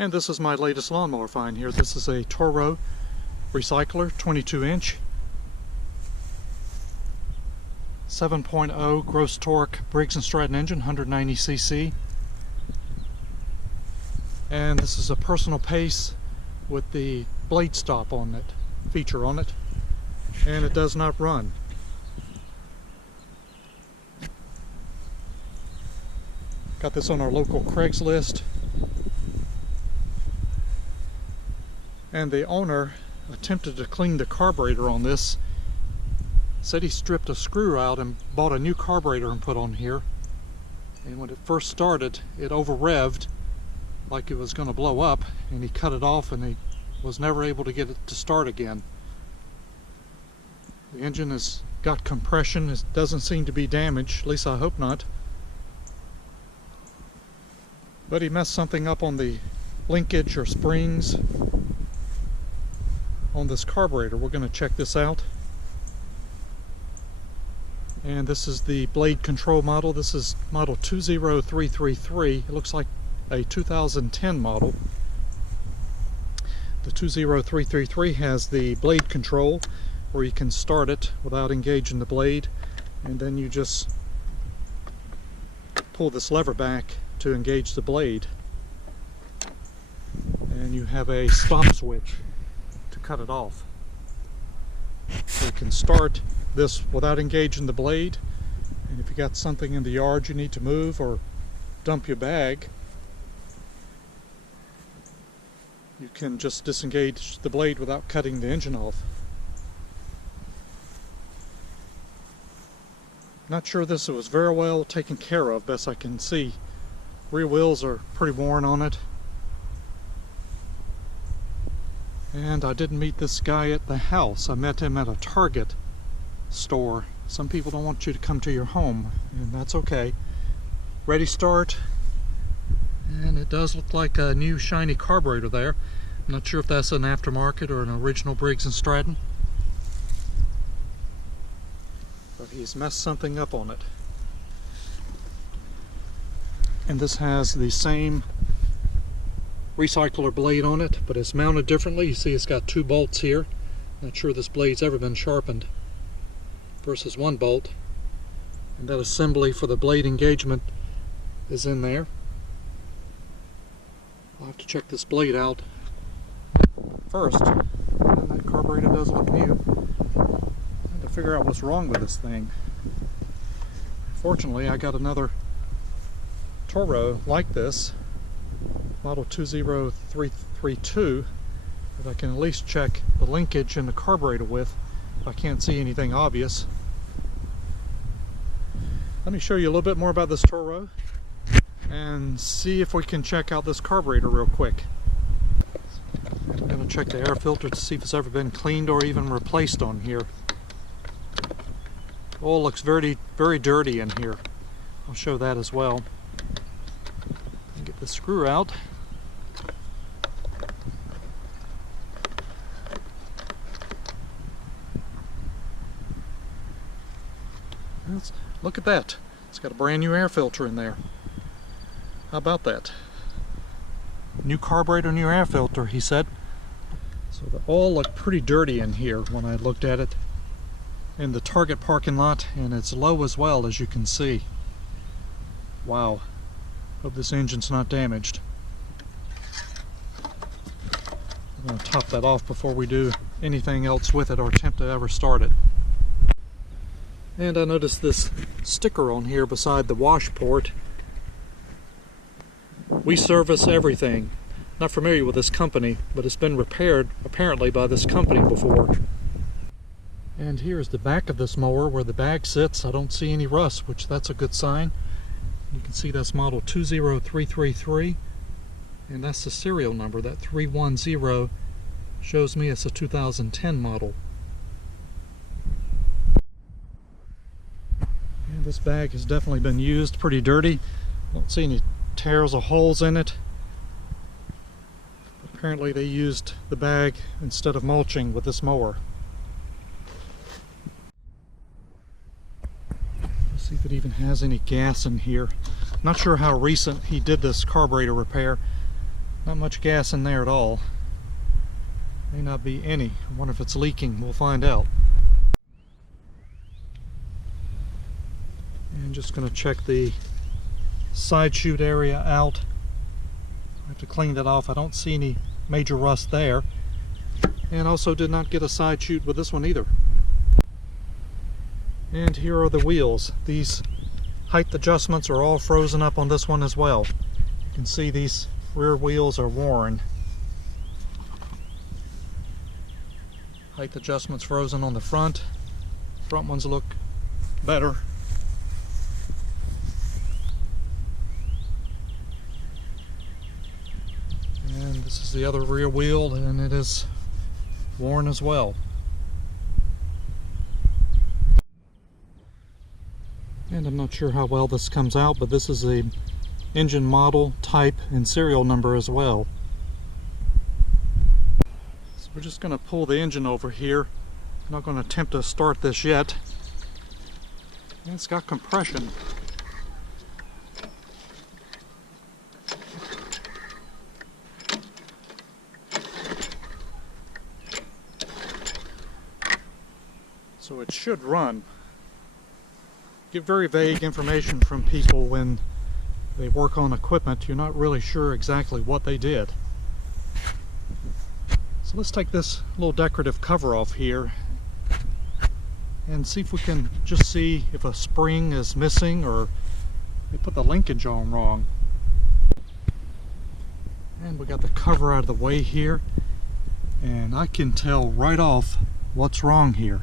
And this is my latest lawnmower find here. This is a Toro Recycler 22-inch 7.0 gross torque Briggs & Stratton engine, 190cc. And this is a personal pace with the blade stop on it, feature on it, and it does not run. Got this on our local Craigslist. And the owner attempted to clean the carburetor on this. Said he stripped a screw out and bought a new carburetor and put on here. And when it first started, it over-revved like it was going to blow up, and he cut it off and he was never able to get it to start again. The engine has got compression. It doesn't seem to be damaged, at least I hope not. But he messed something up on the linkage or springs on this carburetor. We're going to check this out. And this is the blade control model. This is model 20333. It looks like a 2010 model. The 20333 has the blade control where you can start it without engaging the blade, and then you just pull this lever back to engage the blade, and you have a stop switch to cut it off. So you can start this without engaging the blade, and if you got something in the yard you need to move or dump your bag, you can just disengage the blade without cutting the engine off. Not sure this was very well taken care of, best I can see. Rear wheels are pretty worn on it. And I didn't meet this guy at the house. I met him at a Target store. Some people don't want you to come to your home, and that's okay. Ready start. And it does look like a new shiny carburetor there. I'm not sure if that's an aftermarket or an original Briggs & Stratton. But he's messed something up on it. And this has the same recycler blade on it, but it's mounted differently. You see it's got 2 bolts here. Not sure this blade's ever been sharpened. Versus 1 bolt. And that assembly for the blade engagement is in there. I'll have to check this blade out first. And that carburetor does look new. I have to figure out what's wrong with this thing. Fortunately, I got another Toro like this, model 20332, that I can at least check the linkage and the carburetor with if I can't see anything obvious. Let me show you a little bit more about this Toro and see if we can check out this carburetor real quick. I'm going to check the air filter to see if it's ever been cleaned or even replaced on here. Oh, it looks very, very dirty in here. I'll show that as well. Get the screw out. Look at that. It's got a brand new air filter in there. How about that? New carburetor, new air filter, he said. So they all look pretty dirty in here when I looked at it in the Target parking lot, and it's low as well, as you can see. Wow. Hope this engine's not damaged. I'm going to top that off before we do anything else with it or attempt to ever start it. And I noticed this sticker on here beside the wash port. We service everything. Not familiar with this company, but it's been repaired apparently by this company before. And here's the back of this mower where the bag sits. I don't see any rust, which that's a good sign. You can see that's model 20333, and that's the serial number. That 310 shows me it's a 2010 model. And this bag has definitely been used, pretty dirty. Don't see any tears or holes in it. Apparently they used the bag instead of mulching with this mower. Let's see if it even has any gas in here. Not sure how recent he did this carburetor repair. Not much gas in there at all. May not be any. I wonder if it's leaking. We'll find out. And just going to check the side chute area out. I have to clean that off. I don't see any major rust there. And also did not get a side chute with this one either. And here are the wheels. These height adjustments are all frozen up on this one as well. You can see these rear wheels are worn. Height adjustments frozen on the front. Front ones look better. And this is the other rear wheel, and it is worn as well. And I'm not sure how well this comes out, but this is the engine model, type, and serial number as well. So we're just going to pull the engine over here. I'm not going to attempt to start this yet. And it's got compression. So it should run. Get very vague information from people when they work on equipment. You're not really sure exactly what they did. So let's take this little decorative cover off here and see if we can just see if a spring is missing or they put the linkage on wrong. And we got the cover out of the way here, and I can tell right off what's wrong here.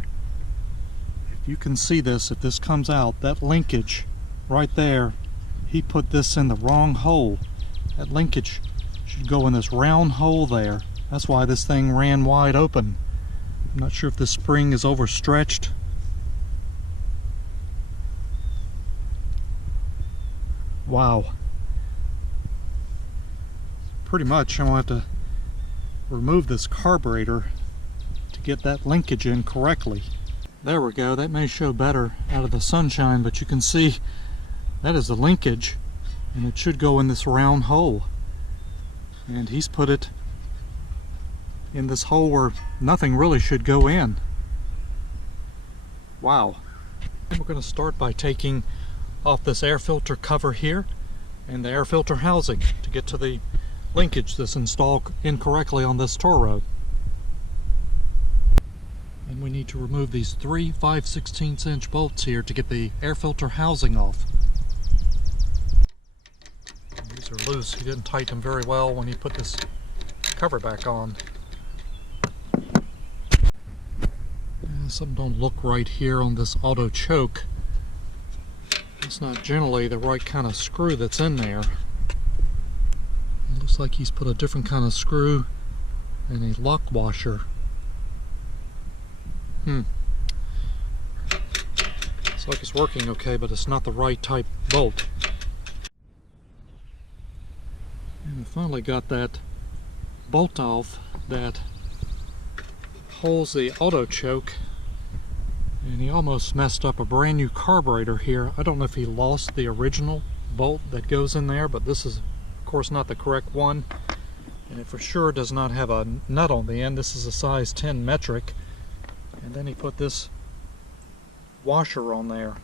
You can see this, if this comes out, that linkage right there, he put this in the wrong hole. That linkage should go in this round hole there. That's why this thing ran wide open. I'm not sure if this spring is overstretched. Wow. Pretty much I'm going to have to remove this carburetor to get that linkage in correctly. There we go. That may show better out of the sunshine, but you can see that is the linkage, and it should go in this round hole. And he's put it in this hole where nothing really should go in. Wow. And we're going to start by taking off this air filter cover here and the air filter housing to get to the linkage that's installed incorrectly on this Toro. And we need to remove these 3 5/16 inch bolts here to get the air filter housing off. And these are loose. He didn't tighten them very well when he put this cover back on. And something don't look right here on this auto choke. It's not generally the right kind of screw that's in there. It looks like he's put a different kind of screw and a lock washer. It's like it's working okay, but it's not the right type bolt. And I finally got that bolt off that holds the auto choke, and he almost messed up a brand new carburetor here. I don't know if he lost the original bolt that goes in there, but this is of course not the correct one, and it for sure does not have a nut on the end. This is a size 10 metric. And then he put this washer on there.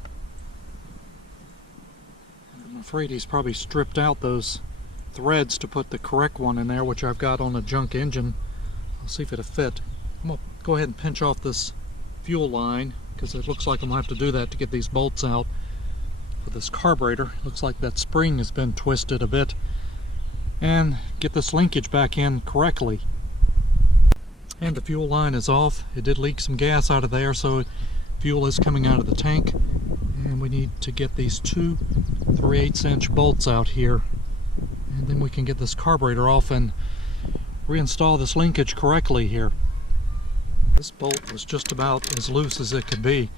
I'm afraid he's probably stripped out those threads to put the correct one in there, which I've got on a junk engine. I'll see if it'll fit. I'm going to go ahead and pinch off this fuel line, because it looks like I'm going to have to do that to get these bolts out for this carburetor. Looks like that spring has been twisted a bit. And get this linkage back in correctly. And the fuel line is off. It did leak some gas out of there, so fuel is coming out of the tank. And we need to get these 2 3/8 inch bolts out here. And then we can get this carburetor off and reinstall this linkage correctly here. This bolt was just about as loose as it could be.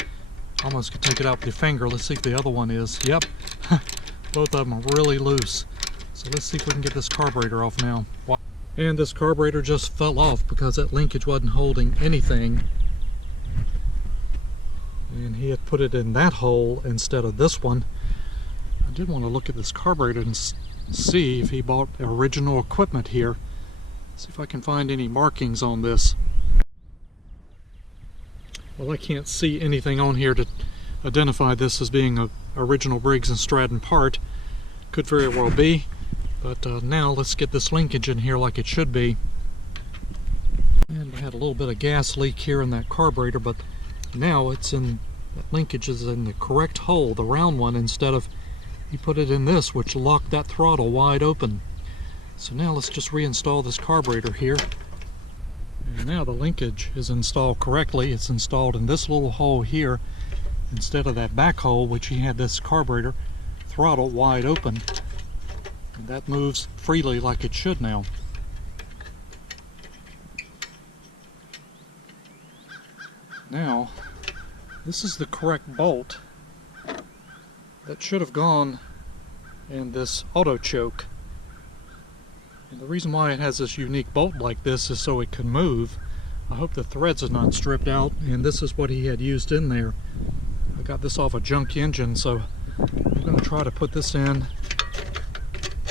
Almost could take it out with your finger. Let's see if the other one is. Yep, both of them are really loose. So let's see if we can get this carburetor off now. And this carburetor just fell off because that linkage wasn't holding anything. And he had put it in that hole instead of this one. I did want to look at this carburetor and see if he bought original equipment here. See if I can find any markings on this. Well, I can't see anything on here to identify this as being a original Briggs & Stratton part. Could very well be, but now let's get this linkage in here like it should be. And we had a little bit of gas leak here in that carburetor, but now it's in, that linkage is in the correct hole, the round one, instead of he put it in this, which locked that throttle wide open. So now let's just reinstall this carburetor here. And now the linkage is installed correctly. It's installed in this little hole here instead of that back hole, which he had this carburetor throttle wide open. And that moves freely like it should now. Now, this is the correct bolt that should have gone in this auto choke. And the reason why it has this unique bolt like this is so it can move. I hope the threads are not stripped out, and this is what he had used in there. I got this off a junk engine, so I'm going to try to put this in.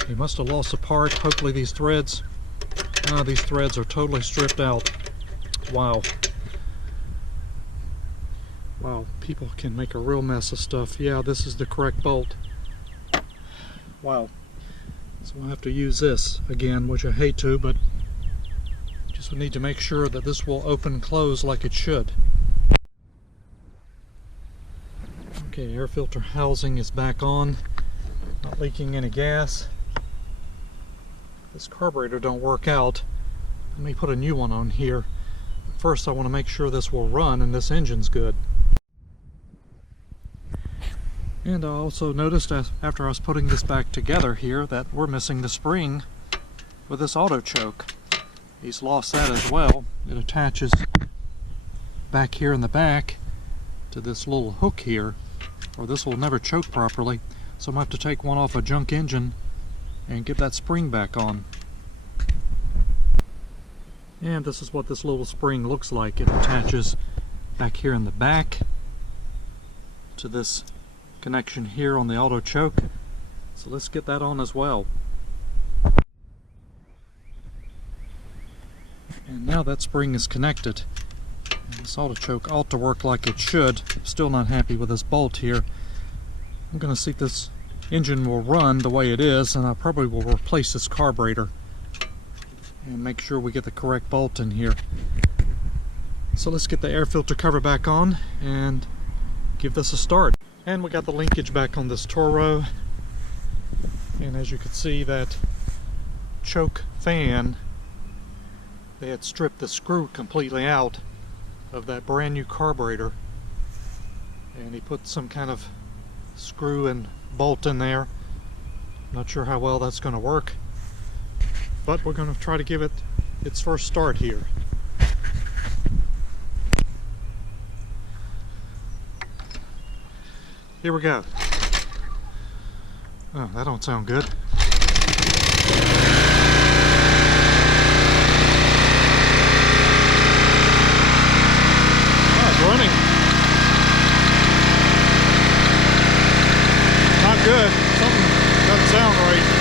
He must have lost a part. Hopefully these threads are totally stripped out. Wow. Wow, people can make a real mess of stuff. Yeah, this is the correct bolt. Wow. So we'll have to use this again, which I hate to, but just need to make sure that this will open and close like it should. Okay, air filter housing is back on. Not leaking any gas. This carburetor don't work out. Let me put a new one on here. But first I want to make sure this will run and this engine's good. And I also noticed after I was putting this back together here that we're missing the spring for this auto choke. He's lost that as well. It attaches back here in the back to this little hook here, or this will never choke properly. So I'm going to have to take one off a junk engine and get that spring back on. And this is what this little spring looks like. It attaches back here in the back to this connection here on the auto choke. So let's get that on as well. And now that spring is connected. And this auto choke ought to work like it should. I'm still not happy with this bolt here. I'm going to see if this engine will run the way it is, and I probably will replace this carburetor and make sure we get the correct bolt in here. So let's get the air filter cover back on and give this a start. And we got the linkage back on this Toro, and as you can see, that choke fan, they had stripped the screw completely out of that brand new carburetor, and he put some kind of screw and bolt in there. Not sure how well that's going to work, but we're going to try to give it its first start here. Here we go. Oh, that don't sound good. Oh, it's running. Not good. Something doesn't sound right.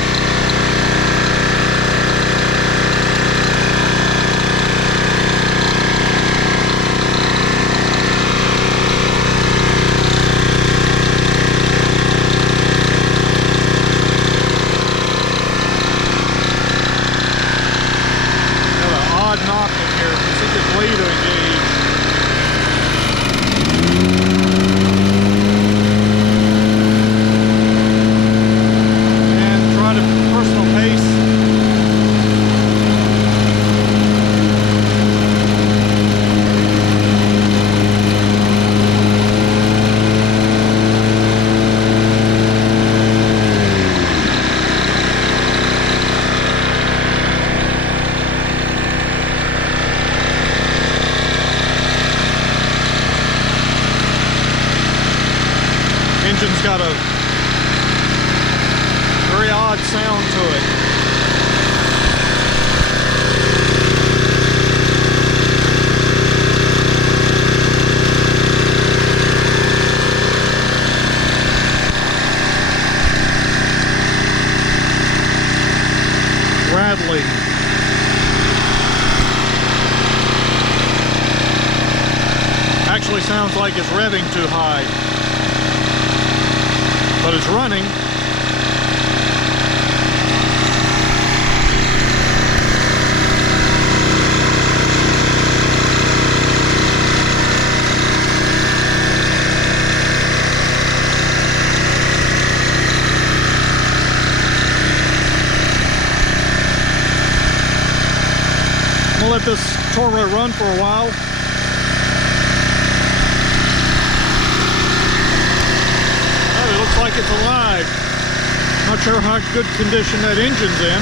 Engine's got a very odd sound to it. actually sounds like it's revving too high, but it's running. I'm gonna let this Toro run for a while. Oh, it looks like it's alive. Not sure how good condition that engine's in.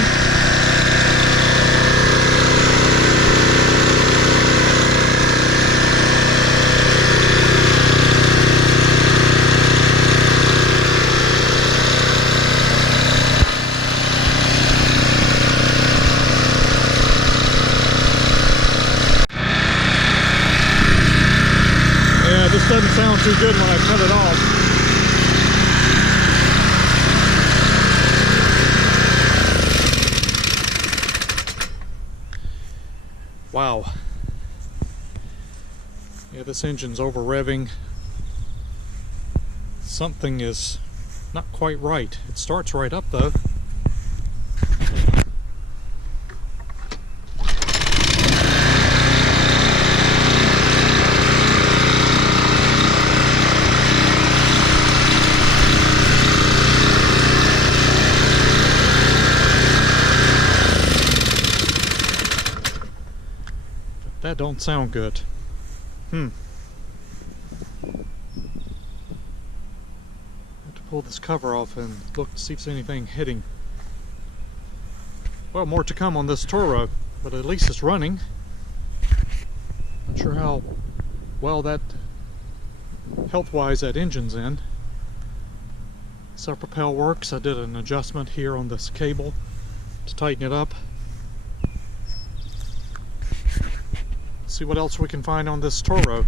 This doesn't sound too good when I cut it off. Wow. Yeah, this engine's over revving. Something is not quite right. It starts right up though. That don't sound good. Have to pull this cover off and look to see if there's anything hitting. Well, more to come on this Toro, but at least it's running. Not sure how well that health-wise that engine's in. Self-propel works. I did an adjustment here on this cable to tighten it up. See what else we can find on this Toro.